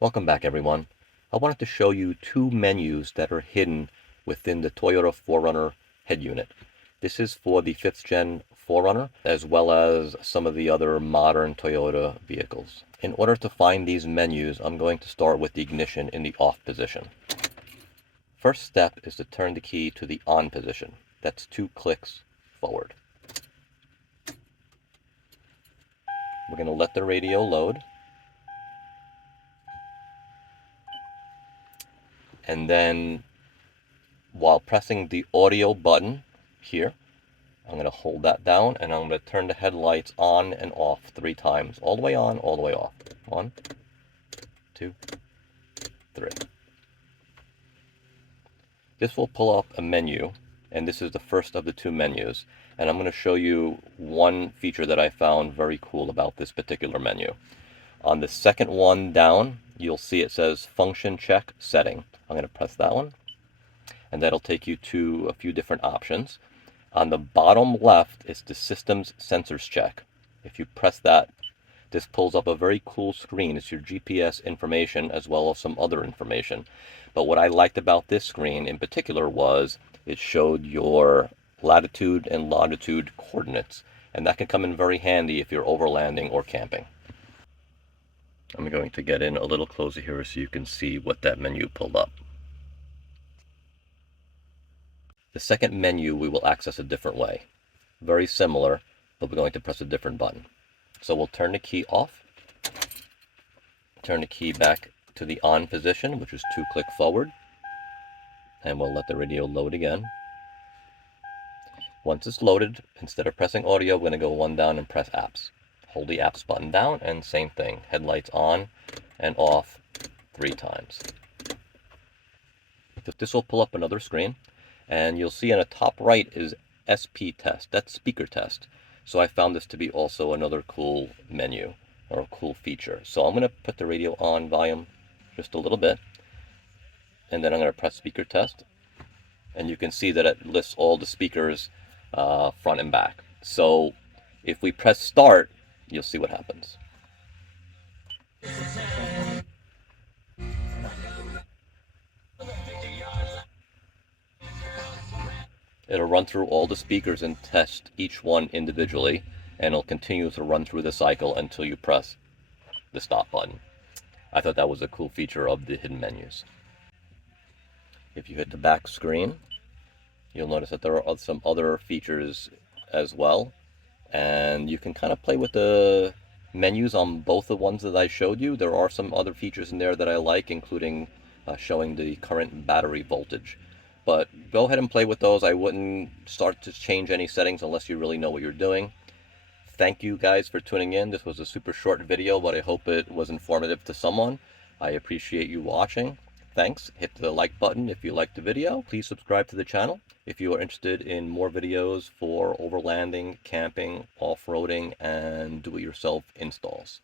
Welcome back, everyone. I wanted to show you two menus that are hidden within the Toyota 4Runner head unit. This is for the 5th gen 4Runner, as well as some of the other modern Toyota vehicles. In order to find these menus, I'm going to start with the ignition in the off position. First step is to turn the key to the on position. That's 2 clicks forward. We're going to let the radio load. And then while pressing the audio button here, I'm going to hold that down and I'm going to turn the headlights on and off 3 times. All the way on, all the way off. 1, 2, 3. This will pull up a menu, and this is the first of the 2 menus. And I'm going to show you one feature that I found very cool about this particular menu. On the second one down, you'll see it says function check setting. I'm going to press that one, and that'll take you to a few different options. On the bottom left is the system's sensors check. If you press that, this pulls up a very cool screen. It's your GPS information as well as some other information. But what I liked about this screen in particular was it showed your latitude and longitude coordinates, and that can come in very handy if you're overlanding or camping. I'm going to get in a little closer here so you can see what that menu pulled up. The second menu we will access a different way. Very similar, but we're going to press a different button. So we'll turn the key off, turn the key back to the on position, which is 2 click forward, and we'll let the radio load again. Once it's loaded, instead of pressing audio, we're going to go 1 down and press apps. Hold the apps button down, and same thing, headlights on and off 3 times. This will pull up another screen, and you'll see on the top right is SP test, that's speaker test. So I found this to be also another cool menu, or a cool feature. So I'm going to put the radio on volume just a little bit, and then I'm going to press speaker test, and you can see that it lists all the speakers front and back. So if we press start, you'll see what happens. It'll run through all the speakers and test each one individually, and it'll continue to run through the cycle until you press the stop button. I thought that was a cool feature of the hidden menus. If you hit the back screen, you'll notice that there are some other features as well, and you can kind of play with the menus on both the ones that I showed you. There are some other features in there that I like, including showing the current battery voltage. But go ahead and play with those. I wouldn't start to change any settings unless you really know what you're doing. Thank you guys for tuning in. This was a super short video, but I hope it was informative to someone. I appreciate you watching. Thanks. Hit the like button if you liked the video. Please subscribe to the channel if you are interested in more videos for overlanding, camping, off-roading, and do-it-yourself installs.